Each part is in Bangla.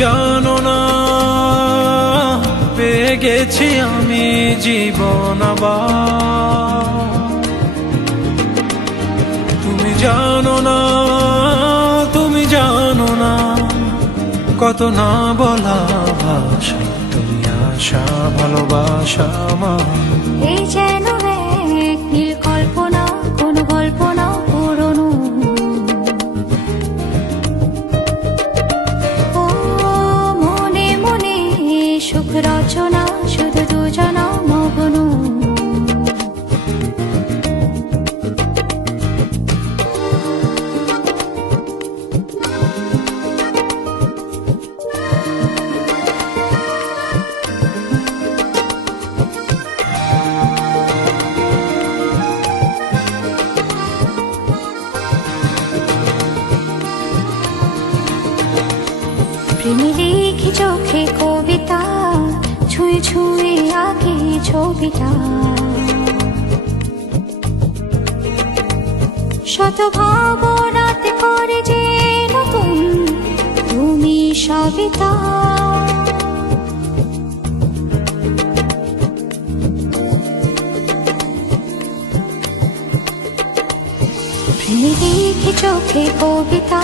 জানো না পেয়ে গেছি আমি জীবন আবার। তুমি জানো না, তুমি জানো না, কত না বলা ভাষা তুমি আশা ভালোবাসা আমার। এই যেন এক নীল কল্পনা, কোনো গল্প না পুরনো। ও মনে মনে সুখ রচনা, শুধু দুজনা মগন। প্রেমে লিখি চোখে কবিতা, ছুঁয়ে ছুঁয়ে আঁকি ছবিটা। শত ভাবনাতে করে যে নতুন তুমি সবিতা। প্রেমে লিখি চোখে কবিতা,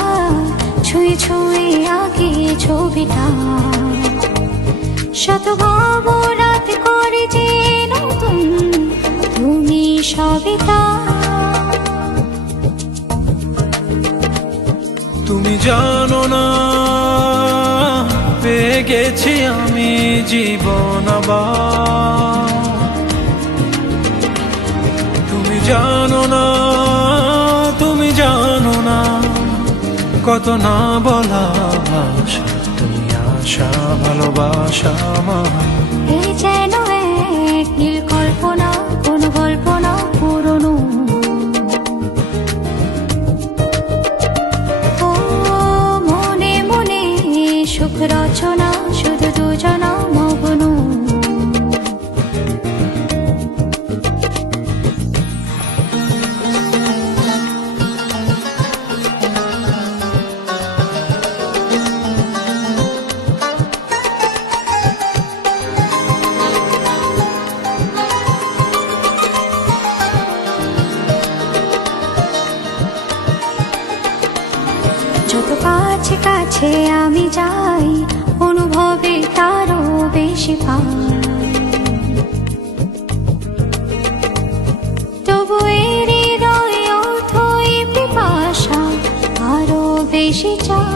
ছুঁয়ে ছুঁয়ে আঁকি ছবিটা। শত ভাবনাতে করে যে নতুন তুমি সবিতা। তুমি জানো না পেয়ে গেছি আমি জীবন আবার। তুমি জানো না, তুমি জানো না, কত না বলা ভাষা তুমি আশা ভালোবাসা আমার। এই যেন এক নীল কল্পনা, কোনো গল্প না পুরনো। ও মনে মনে সুখ রচনা, শুধু দুজনা মগন। যত কাছে কাছে আমি যাই, অনুভবে তারও বেশি পাই। তবু এর হৃদয় অথই পিপাসা আরো বেশি চাই।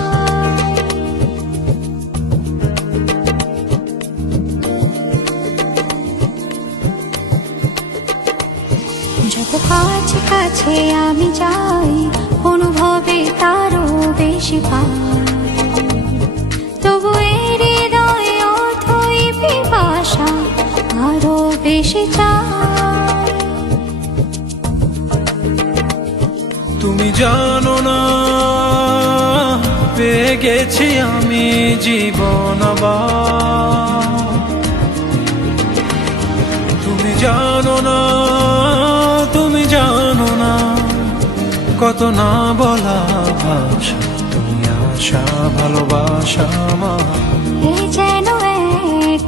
যত কাছে কাছে আমি যাই, অনুভবে তারও বেশি পাই। তবু এর হৃদয় অথই পিপাসা আরো বেশি চাই। তুমি জানো না পেয়ে গেছি আমি জীবন আবার। তুমি জানো না, তুমি জানো না, কত না বলা ভাষা তুমি আশা ভালোবাসা আমার। এই যেন এক